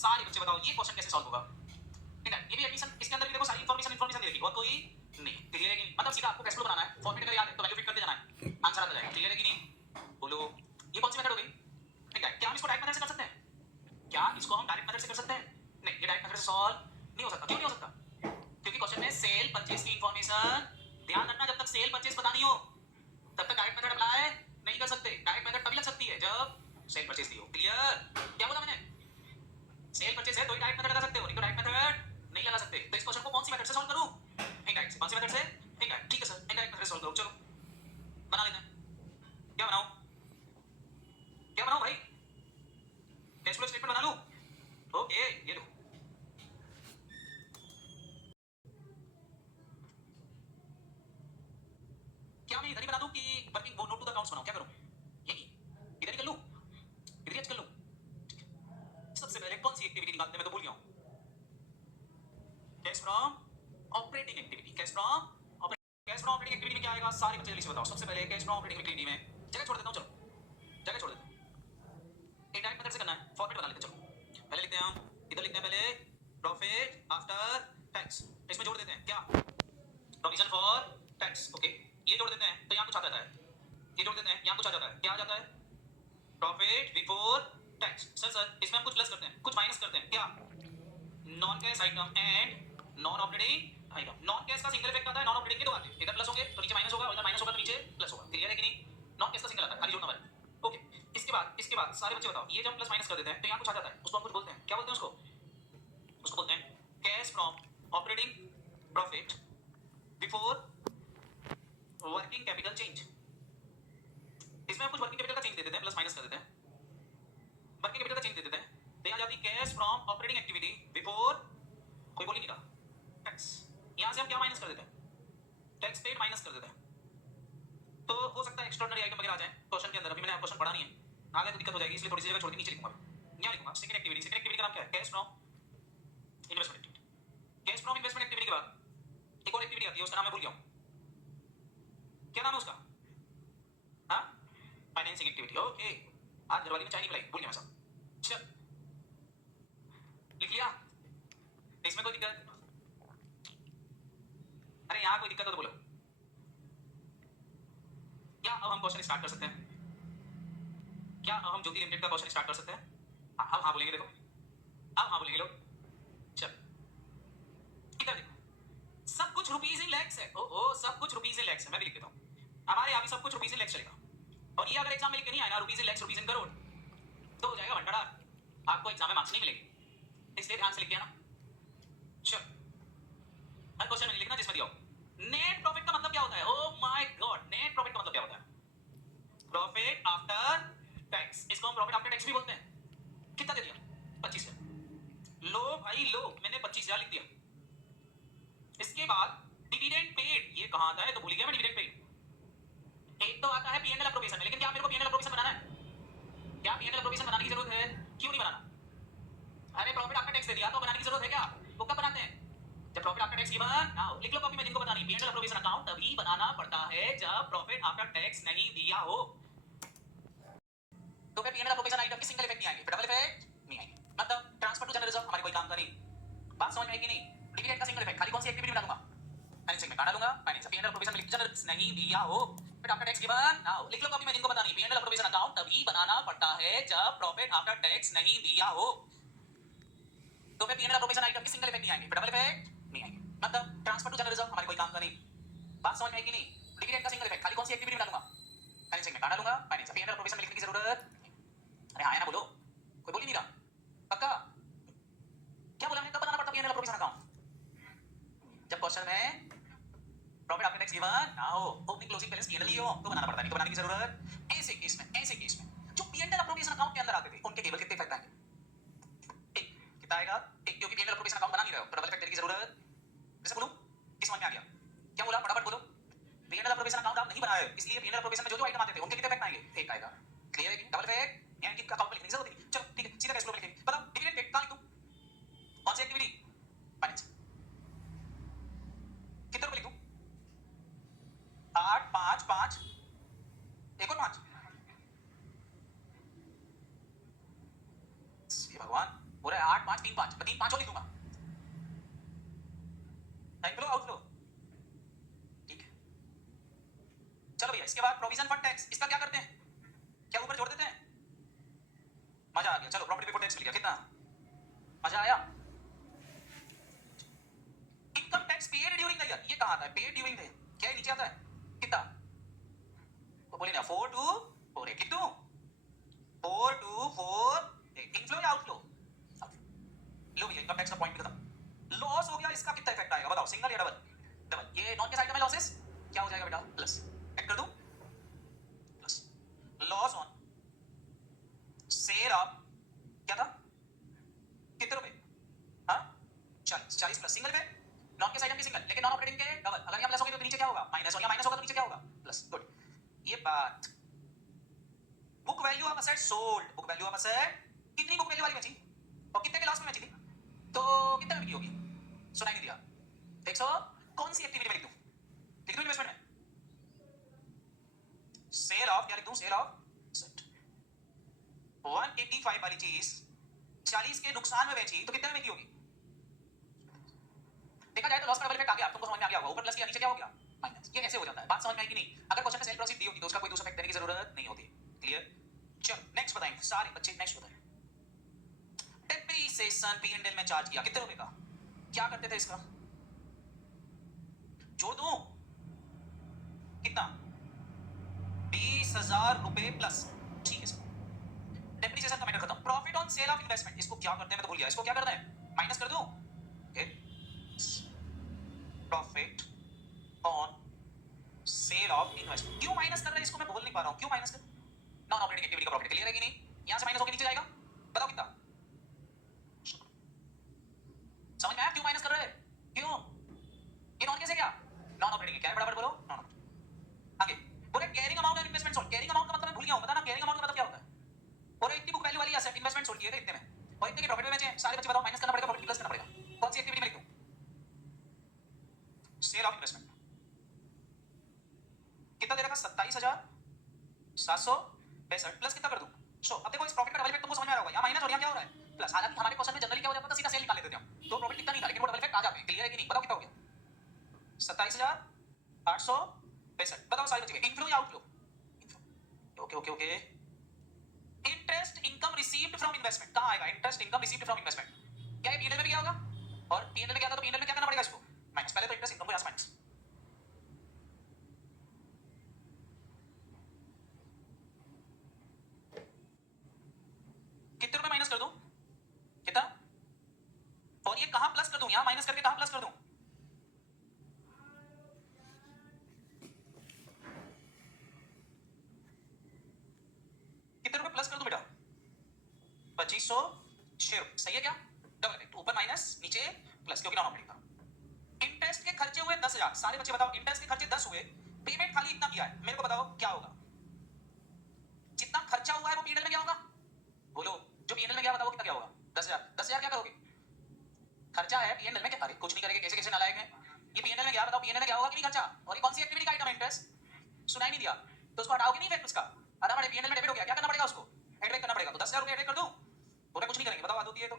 सारे बच्चे बताओ ये क्वेश्चन कैसे सॉल्व होगा? ठीक है, ये भी एडिशन, इसके अंदर भी देखो सारी इन्फॉर्मेशन दे रखी है और कोई नहीं। क्लियर है कि नहीं? मतलब सीधा आपको कैश फ्लो बनाना है, फॉर्मेट अगर याद है तो वैल्यू फिट करते जाना है, आंसर आता जाएगा। क्लियर है कि नहीं? बोलो ये कौन सी मेथड हो गई? ठीक है, क्या हम इसको डायरेक्ट मेथड से कर सकते हैं? क्या इसको हम डायरेक्ट मेथड से कर सकते हैं? नहीं, ये डायरेक्ट मेथड से सॉल्व नहीं हो सकता। क्यों नहीं हो सकता? क्योंकि क्वेश्चन में सेल परचेज की इंफॉर्मेशन, ध्यान रखना, जब तक सेल परचेज पता नहीं हो तब तक डायरेक्ट मेथड अप्लाई नहीं कर सकते। डायरेक्ट मेथड तभी लग सकती है जब सेल परचेज दी हो। क्लियर? क्या बोला मैंने? सेल परचेज है तो ही डायरेक्ट मेथड लगा सकते हो, नहीं तो डायरेक्ट मेथड नहीं लगा सकते। तो इस क्वेश्चन को कौन सी मेथड से सॉल्व करूं? इनडायरेक्ट से। कौन सी मेथड से? इनडायरेक्ट। ठीक है सर, इनडायरेक्ट मेथड से सॉल्व करो। चलो बना लेते हैं। क्या बनाऊं? क्या बनाऊं भाई? कैश फ्लो स्टेटमेंट बना लूं? ओके, ये लो। क्या मैं इधर ही बना दूं कि वर्किंग वो नोट टू द अकाउंट्स बनाऊं? क्या करूं? यही इधर ही कर लूं? इधर ही कर लूं? सबसे पहले कौन सी एक्टिविटी निकालते हैं? मैं तो भूल गया हूं। Cash from operating activity. Cash from operating activity में क्या आएगा? सारे बच्चे जल्दी से बताओ। सबसे पहले कैश फ्रॉम ऑपरेटिंग एक्टिविटी में जगह छोड़ देता हूं। चलो जगह छोड़ देते हैं, इनडायरेक्ट मेथड से करना है, फॉर्मेट बना लेते हैं। चलो पहले लिखते हैं हम, इधर लिखते हैं पहले प्रॉफिट आफ्टर टैक्स। इसमें जोड़ देते हैं क्या? Provision for tax. ओके, ये जोड़ देते हैं तो यहां कुछ आ जाता है। ये जोड़ देते हैं, यहां कुछ आ जाता है। क्या आ जाता है? Profit before tax. सर इसमें हम कुछ प्लस करते हैं, कुछ माइनस करते हैं। क्या? Non cash item and non operating item. Non cash का सिंगल इफेक्ट आता है, नॉन ऑपरेटिंग के दो आते हैं। इधर प्लस होंगे तो नीचे माइनस होगा, इधर माइनस होगा तो नीचे प्लस होगा। क्लियर है कि नहीं? नॉन कैश का सिंगल आता है, खाली जोड़ना वाला। ओके, इसके बाद सारे बच्चे बताओ, ये जब प्लस माइनस कर देते हैं तो यहां कुछ आ जाता है, उसको हम कुछ बोलते हैं। क्या बोलते हैं उसको? उसको बोलते हैं cash from operating profit before working capital change. इसमें हम कुछ वर्किंग कैपिटल का चेंज दे देते हैं, प्लस माइनस कर देते हैं, वर्किंग कैपिटल का चेंज दे देते हैं। तो यहां जाती cash from operating activity before, कोई बोल ही नहीं रहा, टैक्स। यहां से हम क्या माइनस कर देते हैं? टैक्स पेड माइनस कर देते हैं। तो हो सकता है एक्स्ट्राऑर्डिनरी आइटम वगैरह आ जाए क्वेश्चन के अंदर। अभी मैंने क्वेश्चन पढ़ा नहीं है, आ गए तो दिक्कत हो जाएगी, इसलिए थोड़ी सी जगह छोड़ के नीचे लिखूंगा। यहां लिखूंगा सेकंड एक्टिविटी। सेकंड एक्टिविटी का नाम क्या है? Cash from investment activity. Cash from investment activity के बाद एक और एक्टिविटी आती है, उसका नाम मैं भूल गया हूं। क्या नाम है उसका? हां, फाइनेंसिंग एक्टिविटी। ओके, आज घरवाली में चाय नहीं पिलाई, भूल गया मैं सब। चल लिख लिया? इसमें कोई दिक्कत? अरे यहां कोई दिक्कत हो तो बोलो। क्या अब हम क्वेश्चन स्टार्ट कर सकते हैं? क्या अब हम ज्योति लिमिटेड का क्वेश्चन स्टार्ट कर सकते हैं? अब हाँ बोलेंगे, देखो अब हाँ बोलेंगे लोग। चल इधर देखो, सब कुछ रुपीज इन लैक्स है। ओहो, सब कुछ रुपीज इन लैक्स है। मैं भी लिख देता हूं, हमारे यहाँ भी सब कुछ रुपीज इन लैक्स चलेगा। और ये अगर एग्जाम में लिख के नहीं आया ना rupees in lakhs, rupees in crore, तो हो जाएगा भंडारा, आपको एग्जाम में मार्क्स नहीं मिलेंगे। इसलिए ध्यान से लिख के आना। चल हर क्वेश्चन में लिखना जिसमें दिया हो। नेट प्रॉफिट का मतलब क्या होता है? Oh my God, net profit का मतलब क्या होता है? Profit after tax. इसको हम प्रॉफिट आफ्टर टैक्स भी बोलते हैं। कितना दे दिया? 25,000। लो भाई लो, मैंने 25,000 लिख दिया। इसके बाद डिविडेंड पेड, ये कहां आता है तो भूल गया मैं। डिविडेंड पेड एक तो आता है पीएनएल अप्रोप्रिएशन में, लेकिन क्या मेरे को पीएनएल अप्रोप्रिएशन बनाना है? क्या पीएनएल अप्रोप्रिएशन बनाने की जरूरत है? क्यों नहीं बनाना? अरे प्रॉफिट आफ्टर टैक्स दे दिया तो बनाने की जरूरत है क्या? वो कब बनाते हैं? जब profit after tax given now. लिख लो कॉपी में, जिनको बतानी। पीएनएल अप्रोप्रिएशन अकाउंट तभी बनाना पड़ता है जब प्रॉफिट आफ्टर टैक्स नहीं दिया हो। तो फिर पीएनएल अप्रोप्रिएशन आइटम की सिंगल इफेक्ट नहीं आएंगे, फिर डबल इफेक्ट नहीं आएंगे। मतलब ट्रांसफर टू जनरल रिजर्व हमारे कोई काम का नहीं। बात समझ में आएगी नहीं? डिविडेंड का सिंगल इफेक्ट खाली कौन सी एक्टिविटी में डालूंगा? फाइनेंसिंग में डालूंगा। फाइनेंस पीएनएल अप्रोप्रिएशन में लिख जनरल नहीं दिया हो, profit after tax given now. लिख लो कॉपी में, जिनको बतानी। पीएनएल अप्रोप्रिएशन अकाउंट तभी बनाना पड़ता है जब प्रॉफिट आफ्टर टैक्स नहीं दिया हो। तो फिर पीएनएल अप्रोप्रिएशन आइटम की सिंगल इफेक्ट नहीं आएंगे, फिर डबल इफेक्ट नहीं आएंगे। मतलब ट्रांसफर टू जनरल रिजर्व हमारे कोई काम का नहीं। बात समझ में आएगी नहीं? डिविडेंड का सिंगल इफेक्ट खाली कौन सी एक्टिविटी में डालूंगा? फाइनेंसिंग में डालूंगा। फाइनेंस पीएनएल अप्रोप्रिएशन में लिखने की जरूरत। अरे हाँ या ना बोलो, कोई बोल ही नहीं रहा। पक्का? क्या बोला मैंने? कब बनाना पड़ता पीएनएल अप्रोप्रिएशन अकाउंट? जब क्वेश्चन में प्रॉफिट आफ्टर टैक्स गिवन ना हो, ओपनिंग क्लोजिंग बैलेंस पीएनएल ही हो, तो बनाना पड़ता है, नहीं तो बनाने की जरूरत। ऐसे केस में जो पीएनएल अप्रोप्रिएशन अकाउंट के अंदर आते थे उनके केवल कितने इफेक्ट आएंगे? एक। कितना आएगा? एक। क्योंकि पीएनएल अप्रोप्रिएशन अकाउंट बना नहीं रहे हो तो डबल इफेक्ट देने की जरूरत। कैसे बोलूं कि समझ में आ गया? क्या बोला? फटाफट बोलो। पीएनएल अप्रोप्रिएशन अकाउंट आप नहीं बनाए, इसलिए पीएनएल अप्रोप्रिएशन में जो जो आइटम आते थे उनके कितने इफेक्ट आएंगे? एक आएगा। क्लियर है कि डबल इफेक्ट यानी कि अकाउंट में लिखने की जरूरत नहीं। चलो ठीक है, सीधा कैश फ्लो में लिखेंगे। बताओ डिविडेंड पेड कहां लिखूं? कौन सी एक्टिविटी? फाइनेंस। कितने रुपए लिखूं? 8 5 5 एक और 5। ये भगवान, पूरे 8 5 3 5 मैं 3 5 और लिख दूंगा। इनफ्लो आउटफ्लो, ठीक है। चलो भैया इसके बाद प्रोविजन फॉर टैक्स, इसका क्या करते हैं, क्या ऊपर जोड़ देते हैं? मजा आ गया। चलो प्रॉपर्टी बिफोर टैक्स मिल गया, कितना मजा आया। Income tax paid during the year, ये कहां आता है? पेड ड्यूरिंग द ईयर, क्या नीचे आता है? कितना तो बोले ना 4 2 4 8 लिख दूं, 4 2 4 8। इनफ्लो या आउटफ्लो? लो भैया इनकम टैक्स का पॉइंट खत्म। लॉस हो गया, इसका कितना इफेक्ट आएगा बताओ, सिंगल या डबल? डबल। ये नॉन कैश आइटम है लॉसेस, क्या हो जाएगा बेटा? प्लस। ऐड कर दूं, plus. Loss on sale of, क्या था, कितने रुपए? हाँ 40, 40 प्लस सिंगल पे, नॉन कैश आइटम की सिंगल, लेकिन नॉन ऑपरेटिंग के डबल। अगर यहाँ प्लस हो गई तो नीचे क्या होगा? माइनस। और यहाँ माइनस होगा तो नीचे क्या होगा? प्लस। गुड। ये बात। Book value of asset sold, book value of asset कितनी बुक वैल्यू वाली बची और कितने के लास्ट में बची थी, तो कितने में बिकी होगी? सुनाई नहीं दिया। 100 कौन सी एक्टिविटी में लिख दूं? लिख दूं इन्वेस्टमेंट में? सेल ऑफ, क्या लिख दूं? Sale of asset. 185 वाली चीज 40 के नुकसान में बेची तो कितने में बिकी होगी? देखा जाए तो लॉस का डबल इफेक्ट आ गया, तुमको समझ में आ गया होगा। ऊपर प्लस किया नीचे क्या हो गया? माइनस। ये कैसे हो जाता है, बात समझ में आई कि नहीं? अगर क्वेश्चन में सेल प्रोसीड दी होती तो उसका कोई दूसरा इफेक्ट देने की जरूरत नहीं होती। क्लियर? चलो नेक्स्ट बताएंगे सारे बच्चे, नेक्स्ट बताएं। डेप्रिसिएशन P&L में चार्ज किया कितने रुपए का, क्या करते थे इसका? जोड़ दूं, कितना? 20,000 रुपए प्लस, ठीक है सर। डेप्रिसिएशन का मैटर खत्म। Profit on sale of investment, इसको क्या करते हैं मैं तो भूल गया, इसको क्या करना है? माइनस कर दूं। Profit on sale of investment, क्यों माइनस कर रहे हैं इसको मैं बोल नहीं पा रहा हूं, क्यों माइनस कर? नॉन ऑपरेटिंग एक्टिविटी का प्रॉफिट, क्लियर है कि नहीं? यहां से माइनस होकर नीचे जाएगा, बताओ कितना? समझ में आया क्यों माइनस कर रहे हैं? क्यों? ये नॉन कैसे क्या? नॉन ऑपरेटिंग है, क्या है बराबर बोलो? नॉन। आगे बोले carrying amount on investment sold, carrying amount का मतलब मैं भूल गया हूं, बताना कैरिंग अमाउंट का मतलब क्या होता है? और इतनी बुक वैल्यू वाली एसेट इन्वेस्टमेंट सोल्ड किए थे इतने में, और इतने के प्रॉफिट में बेचे, सारे बच्चे बताओ माइनस करना पड़ेगा प्रॉफिट प्लस करना पड़ेगा, कौन सी एक्टिविटी में लिख दूं? Sale of investment. कितना दे रखा? 27,765 प्लस कितना कर दूं? सो अब देखो इस प्रॉफिट का डबल इफेक्ट तुमको समझ में आ रहा होगा, यहां माइनस और यहां क्या हो रहा है? प्लस। हालांकि हमारे क्वेश्चन में जनरली क्या हो जाता है, सीधा सेल निकाल लेते थे हम, तो प्रॉफिट कितना नहीं था, लेकिन वो डबल इफेक्ट आ जाते हैं। क्लियर है कि नहीं? बताओ कितना हो गया? 27,865। बताओ सारे बच्चे इनफ्लो या outflow? Okay okay okay. Interest income received from investment कहां आएगा? Interest income received from investment, क्या ये P&L में भी क्या होगा? और P&L में क्या था तो P&L में क्या करना पड़ेगा इसको? माइनस। पहले तो इंटरेस्ट इनकम को यहां से माइनस। कितने रुपए माइनस कर दूं? कितना? और ये कहां प्लस कर दूं? यहां माइनस करके कहां प्लस कर दूं? कितने रुपए प्लस कर दूं बेटा? 2506। सही है क्या? डबल इफेक्ट, ऊपर माइनस नीचे प्लस, क्योंकि नॉन ऑपरेटिंग था। इंटरेस्ट के खर्चे हुए 10,000, सारे बच्चे बताओ इंटरेस्ट के खर्चे 10 हुए, पेमेंट खाली इतना किया है, मेरे को बताओ क्या होगा? जितना खर्चा हुआ है वो P&L में क्या होगा? बोलो, जो P&L में क्या बताओ कितना क्या होगा? 10,000। 10,000 क्या करोगे? खर्चा है P&L में क्या? अरे कुछ नहीं करेंगे, कैसे कैसे नालायक है। ये P&L में क्या बताओ, P&L में क्या होगा कि नहीं खर्चा? और ये कौन सी एक्टिविटी का आइटम है? इंटरेस्ट। सुनाई नहीं दिया तो उसको हटाओगे नहीं इफेक्ट उसका? अरे हमारे P&L में डेबिट हो गया, क्या करना पड़ेगा उसको? एड बैक करना पड़ेगा। तो 10,000 रुपए एड बैक कर दूं, पूरा कुछ नहीं करेंगे, बताओ आदत होती है तो।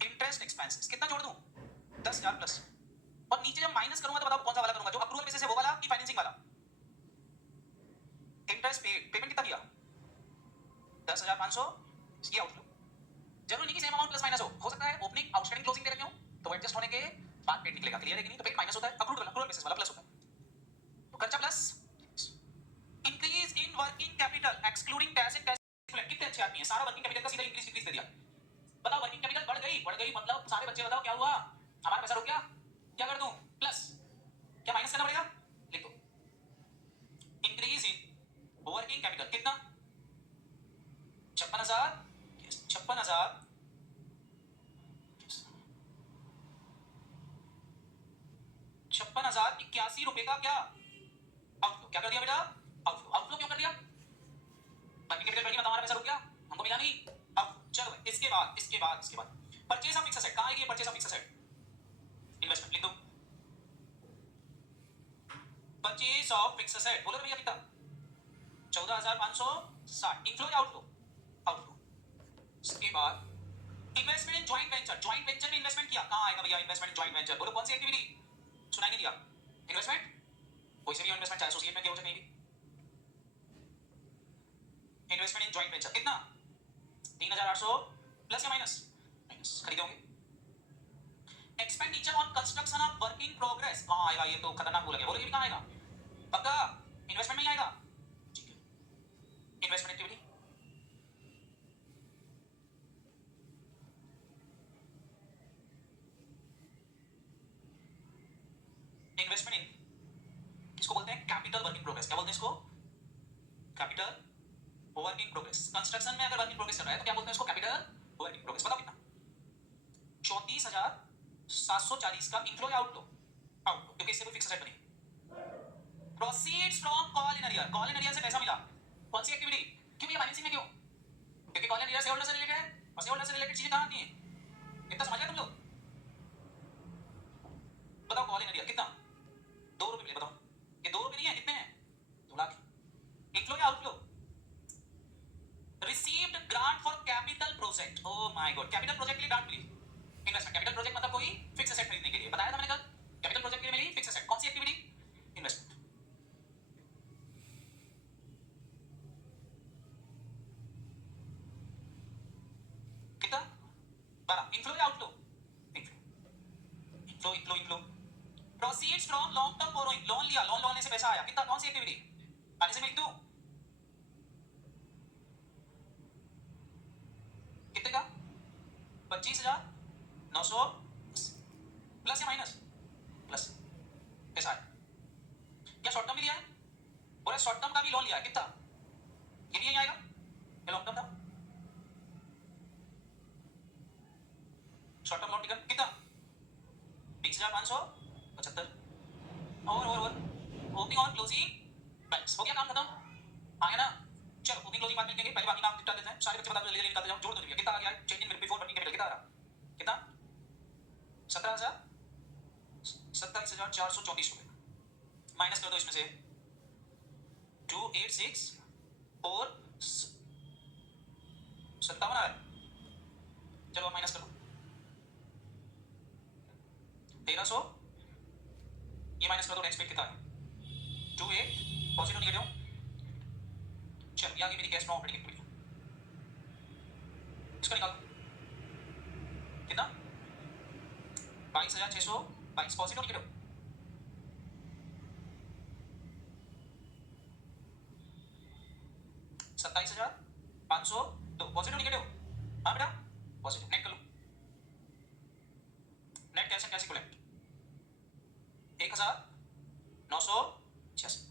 इंटरेस्ट एक्सपेंसेस कितना जोड़ दूं? 10,000 प्लस, और नीचे जब माइनस करूंगा तो बताओ कौन सा वाला करूंगा, जो अप्रूवल बेसिस है वो वाला कि फाइनेंसिंग वाला? इंटरेस्ट पेड, पेमेंट कितना किया? 10,500। ये आउटफ्लो, जरूरी नहीं कि सेम अमाउंट प्लस माइनस हो सकता है ओपनिंग आउटस्टैंडिंग क्लोजिंग दे रखे हो तो एडजस्ट होने के बाद पेड निकलेगा। क्लियर है कि नहीं? तो पेड माइनस होता है, अक्रूवल बेसिस वाला प्लस होता है। तो खर्चा plus. Increase in working capital excluding cash and cash equivalent, कितने अच्छे आदमी हैं, सारा वर्किंग कैपिटल का सीधा इंक्रीज डिक्रीज दे दिया। बताओ वर्किंग कैपिटल बढ़ गई मतलब सारे बच्चे बताओ क्या हुआ? हमारा पैसा रुक गया, क्या कर दूं? प्लस। क्या माइनस करना पड़ेगा? लिख दो। इंक्रीज इन वर्किंग कैपिटल कितना? 56,000। 56,000 56,081 रुपए का क्या आउटफ्लो? क्या कर दिया बेटा? आउटफ्लो। आउटफ्लो क्यों कर दिया? वर्किंग कैपिटल बढ़ी, मतलब हमारा पैसा रुक गया, हमको मिला नहीं। अब चलो इसके बाद परचेज ऑफ फिक्स्ड एसेट कहां आएगी? Purchase of fixed asset investment लिख दो। परचेज ऑफ फिक्स्ड एसेट बोलो भैया कितना? 14,560। इनफ्लो या आउटफ्लो? आउटफ्लो। इसके बाद investment in joint venture, joint venture में इन्वेस्टमेंट किया, कहां आएगा भैया इन्वेस्टमेंट इन जॉइंट वेंचर? बोलो कौन सी एक्टिविटी? सुनाई नहीं दिया। इन्वेस्टमेंट कोई से भी इन्वेस्टमेंट, चाहे एसोसिएट में किया हो चाहे कहीं भी। इन्वेस्टमेंट इन जॉइंट वेंचर कितना? 3800 प्लस या माइनस? माइनस। खरीदे होंगे। Expenditure on construction of work in progress कहां आएगा? ये तो खतरनाक बोला गया, बोलो ये भी कहां आएगा? पक्का इन्वेस्टमेंट में ही आएगा। ठीक है, इन्वेस्टमेंट एक्टिविटी। इन्वेस्टमेंट इन, इसको बोलते हैं कैपिटल वर्क इन प्रोग्रेस। क्या बोलते हैं इसको? Capital work in progress. Construction में अगर वर्क इन प्रोग्रेस चल रहा है तो क्या बोलते हैं इसको? Capital work in progress. बताओ कितना? 34,740 का इनफ्लो या आउटफ्लो? आउटफ्लो, क्योंकि इससे कोई फिक्स एसेट बनी। Proceeds from call in arrear, call in arrear से पैसा मिला। कौन सी एक्टिविटी? क्यों ये फाइनेंसिंग में क्यों? क्योंकि कॉल इन एरियर शेयरहोल्डर से रिलेटेड है, और शेयरहोल्डर से रिलेटेड चीजें कहां आती हैं? कितना समझ गए तुम लोग? बताओ कॉल इन एरियर कितना? 2 रुपए मिले। बताओ ये 2 रुपए नहीं है, कितने हैं? 2 लाख। इनफ्लो या outflow? Received grant for capital project. Oh my God, capital project के लिए ग्रांट मिली। इन्वेस्टमेंट, कैपिटल प्रोजेक्ट मतलब कोई फिक्स एसेट खरीदने के लिए, बताया था मैंने कल। कैपिटल प्रोजेक्ट के लिए मिली फिक्स एसेट। कौन सी एक्टिविटी? इन्वेस्टमेंट। कितना? 12। इनफ्लो या outflow? Inflow. Inflow inflow. Proceeds from long term borrowing, loan लिया, लोन लेने से पैसा आया, कितना? कौन सी एक्टिविटी? पानी से लिख दूं? कितने का? 25,900 प्लस या माइनस? प्लस। पैसा आया। क्या शॉर्ट टर्म भी लिया है? बोले शॉर्ट टर्म का भी लोन लिया है, कितना? ये भी यही आएगा, ये लॉन्ग टर्म था। शॉर्ट टर्म लोन टिकट कितना? 20,575। और ओपनिंग और क्लोजिंग बैलेंस हो गया, काम खत्म। आ गया ना? चलो ओपनिंग क्लोजिंग बाद में लिखेंगे, पहले बाकी काम निपटा देते हैं। सारे बच्चे बता दो, जल्दी निकालते जाओ। जोड़ दो भैया, कितना आ गया? Change in before working capital कितना आ रहा? कितना? 27,434 रुपए। माइनस कर दो इसमें से 286 और 57 आ रहा है। चलो माइनस कर दो 1300। ये माइनस कर दो, नेक्स्ट पेज कितना है? 28 पॉजिटिव निगेटिव। चलो ये आ गई मेरी कैश फ्लो ऑपरेटिंग एक्टिविटी। इसको निकालो कितना? 22,622 पॉजिटिव निगेटिव? 27,502 positive negative? हाँ बेटा पॉजिटिव। नेट कर लो, net cash and cash equivalent 1,986।